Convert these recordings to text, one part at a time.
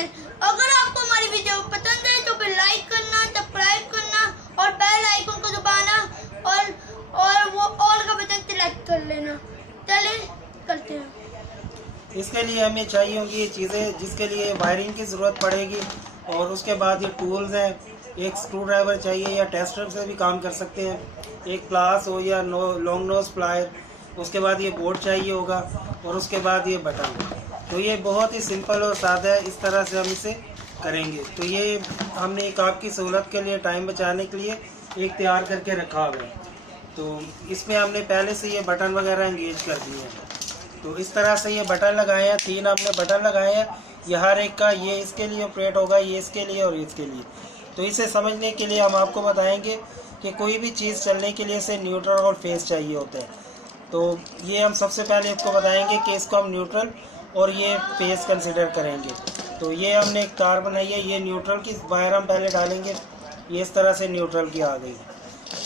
Channel. अगर आपको हमारी वीडियो पसंद है तो फिर लाइक करना, सब्सक्राइब करना और बेल आइकन को दबाना और वो ऑल का बटन सिलेक्ट कर लेना। चले करते हैं। इसके लिए हमें चाहिए होंगी ये चीज़ें जिसके लिए वायरिंग की ज़रूरत पड़ेगी, और उसके बाद ये टूल्स हैं। एक स्क्रू ड्राइवर चाहिए या टेस्टर से भी काम कर सकते हैं, एक प्लास हो या लॉन्ग नोज प्लायर। उसके बाद ये बोर्ड चाहिए होगा और उसके बाद ये बटन। तो ये बहुत ही सिंपल और सादा है, इस तरह से हम इसे करेंगे। तो ये हमने एक आपकी सहूलत के लिए, टाइम बचाने के लिए एक तैयार करके रखा हुआ है। तो इसमें हमने पहले से ये बटन वगैरह एंगेज कर दिए हैं। तो इस तरह से ये बटन लगाए हैं, 3 हमने बटन लगाए हैं। ये हर एक का, ये इसके लिए ऑपरेट होगा, ये इसके लिए और इसके लिए। तो इसे समझने के लिए हम आपको बताएंगे कि कोई भी चीज़ चलने के लिए इसे न्यूट्रल और फेस चाहिए होता है। तो ये हम सबसे पहले आपको बताएंगे कि इसको हम न्यूट्रल और ये फेस कंसिडर करेंगे। तो ये हमने एक तार बनाई है, ये न्यूट्रल की वायर हम पहले डालेंगे। ये इस तरह से न्यूट्रल की आ गई।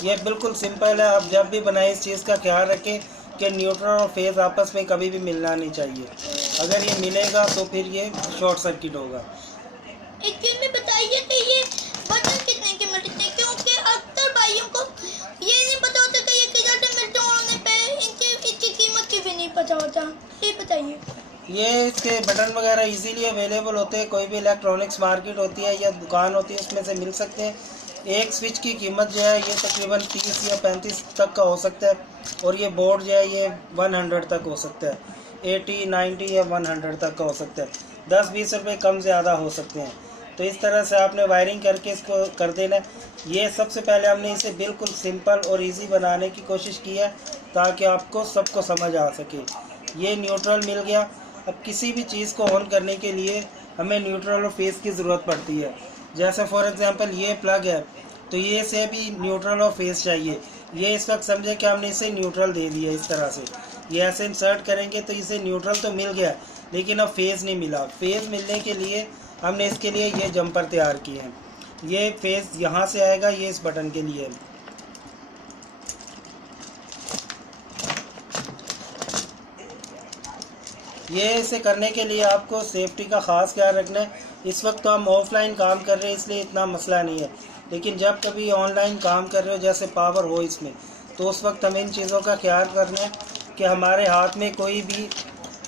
ये बिल्कुल सिंपल है। आप जब भी बनाए इस चीज़ का ख्याल रखें कि न्यूट्रल और फेस आपस में कभी भी मिलना नहीं चाहिए। अगर ये मिलेगा तो फिर ये शॉर्ट सर्किट होगा। एक चीज में बताइए कि ये बटन कितने के मिलते हैं, क्योंकि अक्सर भाइयों को ये नहीं पता होता कि ये किधर से मिलते हैं और उन्हें इनकी कीमत की भी नहीं पता होता। ये बताइए। ये इसके बटन वगैरह इजीली अवेलेबल होते हैं, कोई भी इलेक्ट्रॉनिक्स मार्केट होती है या दुकान होती है उसमें से मिल सकते हैं। एक स्विच की कीमत जो है ये तकरीबन 30 या 35 तक का हो सकता है, और ये बोर्ड जो है ये 100 तक हो सकता है, 80, 90 या 100 तक का हो सकता है। 10-20 रुपये कम ज़्यादा हो सकते हैं। तो इस तरह से आपने वायरिंग करके इसको कर देना है। ये सबसे पहले हमने इसे बिल्कुल सिंपल और इजी बनाने की कोशिश की है ताकि आपको सबको समझ आ सके। ये न्यूट्रल मिल गया। अब किसी भी चीज़ को ऑन करने के लिए हमें न्यूट्रल और फेस की ज़रूरत पड़ती है। जैसे फॉर एग्जांपल ये प्लग है, तो ये से भी न्यूट्रल और फेस चाहिए। ये इस वक्त समझे कि हमने इसे न्यूट्रल दे दिया। इस तरह से ये ऐसे इंसर्ट करेंगे तो इसे न्यूट्रल तो मिल गया, लेकिन अब फेस नहीं मिला। फेस मिलने के लिए हमने इसके लिए ये जंपर तैयार किए हैं। ये फेस यहाँ से आएगा, ये इस बटन के लिए। ये इसे करने के लिए आपको सेफ्टी का ख़ास ख्याल रखना है। इस वक्त तो हम ऑफलाइन काम कर रहे हैं इसलिए इतना मसला नहीं है, लेकिन जब कभी ऑनलाइन काम कर रहे हो, जैसे पावर हो इसमें, तो उस वक्त हमें इन चीज़ों का ख्याल करना है कि हमारे हाथ में कोई भी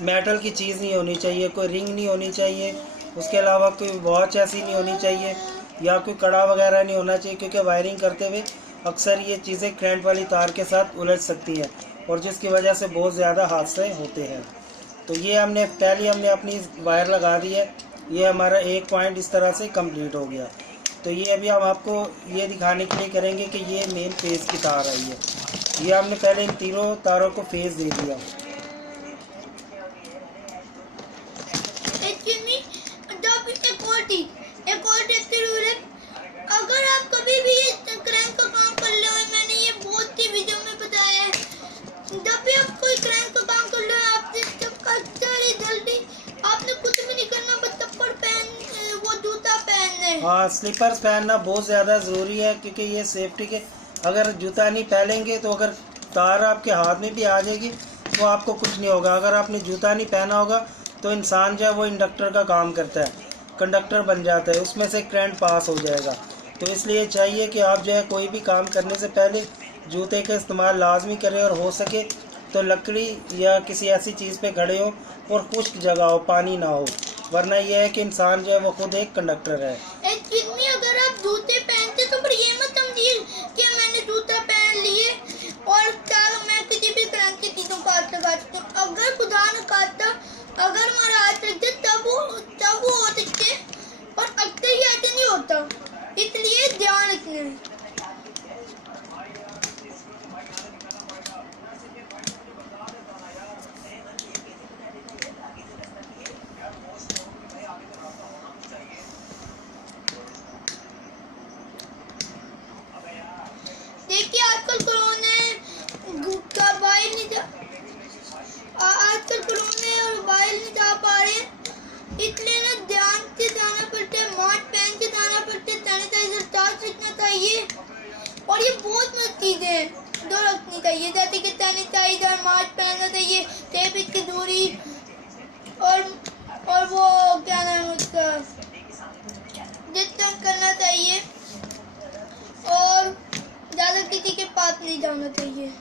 मेटल की चीज़ नहीं होनी चाहिए, कोई रिंग नहीं होनी चाहिए, उसके अलावा कोई वॉच ऐसी नहीं होनी चाहिए या कोई कड़ा वगैरह नहीं होना चाहिए, क्योंकि वायरिंग करते हुए अक्सर ये चीज़ें करंट वाली तार के साथ उलझ सकती हैं और जिसकी वजह से बहुत ज़्यादा हादसे होते हैं। तो ये हमने अपनी वायर लगा दी है। ये हमारा एक पॉइंट इस तरह से कंप्लीट हो गया। तो ये अभी हम आपको ये दिखाने के लिए करेंगे कि ये मेन फेस की तार आई है। ये हमने पहले इन तीनों तारों को फेस दे दिया। एक और रूल है, अगर आप कभी भी क्रैंक का काम कर लो, मैंने ये बहुत सी वीडियो में बताया है, जब भी आप कोई क्रैंक का काम कर लो आपने जल्दी आपने कुछ भी नहीं करना, बस चप्पल पहन, वो जूता पहनना है। हाँ, स्लीपर्स पहनना बहुत ज़्यादा ज़रूरी है, क्योंकि ये सेफ्टी के, अगर जूता नहीं पहनेंगे तो अगर तार आपके हाथ में भी आ जाएगी तो आपको कुछ नहीं होगा। अगर आपने जूता नहीं पहना होगा तो इंसान जो है वो इंडक्टर का काम करता है, कंडक्टर बन जाता है, उसमें से करंट पास हो जाएगा। तो इसलिए चाहिए कि आप जो है कोई भी काम करने से पहले जूते का इस्तेमाल लाजमी करें, और हो सके तो लकड़ी या किसी ऐसी चीज़ पे खड़े हो और खुश्क जगह हो, पानी ना हो, वरना यह है कि इंसान जो है वो खुद एक कंडक्टर है। अगर आप जूते पहनते तो फिर ये मत समझिए कि मैंने जूता पहन लिए और मैं किसी भी तरह की चीज़ों का हाथ लगाती हूँ। अगर खुदा न खास्ता अगर हमारा हाथ लग जाए तब वो हो सकते, और अक्सर ही ऐसे नहीं होता, इसलिए ध्यान रखना। देखिए आजकल कोरोना का मोबाइल नहीं जा पा रहे, इसलिए ना ध्यान से जाना पड़ता है, मास्क पहन के जाना पड़ता है, सैनिटाइजर साथ रखना चाहिए। और ये बहुत मस्त चीजें हैं जो रखनी चाहिए, जैसे कि सैनिटाइजर, मास्क पहनना चाहिए, 6 फीट की दूरी, और वो क्या नाम है उसका, नहीं जाना चाहिए।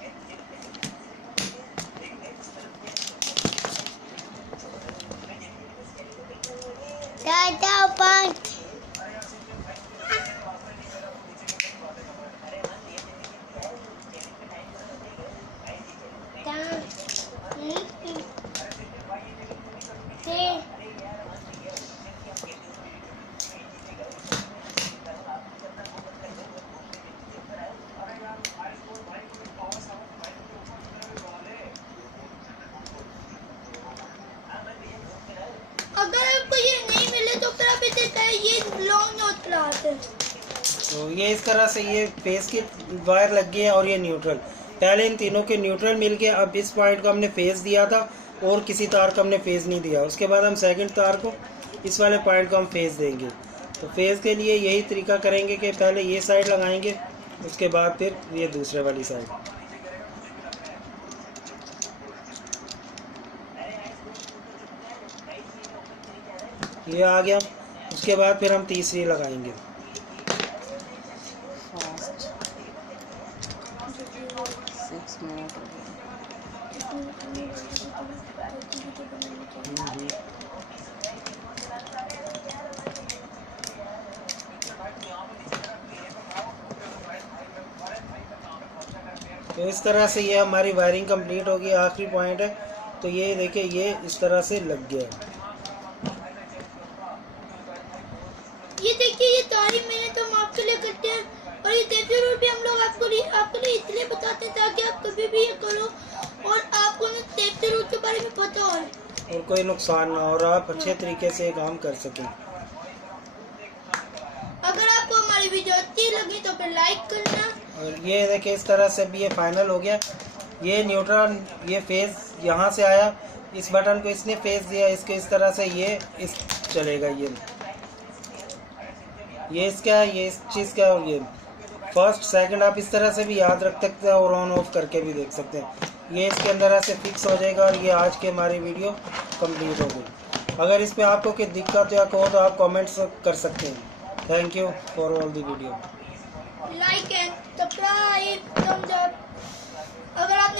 अगर आपको ये नहीं मिले तो फिर आप इसे कहें ये लॉन्ग नोट प्लास है। तो ये इस तरह से ये फेस की वायर लग गई है और ये न्यूट्रल। पहले इन तीनों के न्यूट्रल मिल गए, अब इस पॉइंट को हमने फेस दिया था और किसी तार को हमने फेस नहीं दिया। उसके बाद हम सेकंड तार को, इस वाले पॉइंट को हम फेस देंगे। तो फेस के लिए यही तरीका करेंगे कि पहले ये साइड लगाएंगे, उसके बाद फिर ये दूसरे वाली साइड। ये आ गया। उसके बाद फिर हम तीसरी लगाएंगे। फास्ट 6 मिनट हो गए। तो इस तरह से ये हमारी वायरिंग कंप्लीट होगी। आखिरी पॉइंट है, तो ये देखिए ये इस तरह से लग गया है। ये देखिए ये तारी मेहनत हम आपके लिए करते हैं और ये देवजी रोड भी हम लोग आपके लिए इसलिए बताते हैं ताकि आप कभी भी ये करो और आपको ना देवजी रोड के बारे में पता हो और कोई नुकसान ना हो और आप अच्छे तरीके से काम कर सकें। अगर आपको हमारी वीडियो अच्छी लगी तो फिर लाइक करना। और ये देखिए इस तरह से भी ये फाइनल हो गया। ये न्यूट्रल, ये फेस यहाँ से आया, इस बटन को इसने फेस दिया, इसके इस तरह से ये इस चलेगा। ये इसका है, ये इस चीज़ का, और ये फर्स्ट सेकंड आप इस तरह से भी याद रख सकते हैं और ऑन ऑफ करके भी देख सकते हैं। ये इसके अंदर ऐसे फिक्स हो जाएगा और ये आज की हमारी वीडियो कंप्लीट हो गई। अगर इस पर आपको कोई दिक्कत या कहो तो आप कमेंट्स कर सकते हैं। Thank you for all the video. Like and subscribe, thumbs up. अगर आप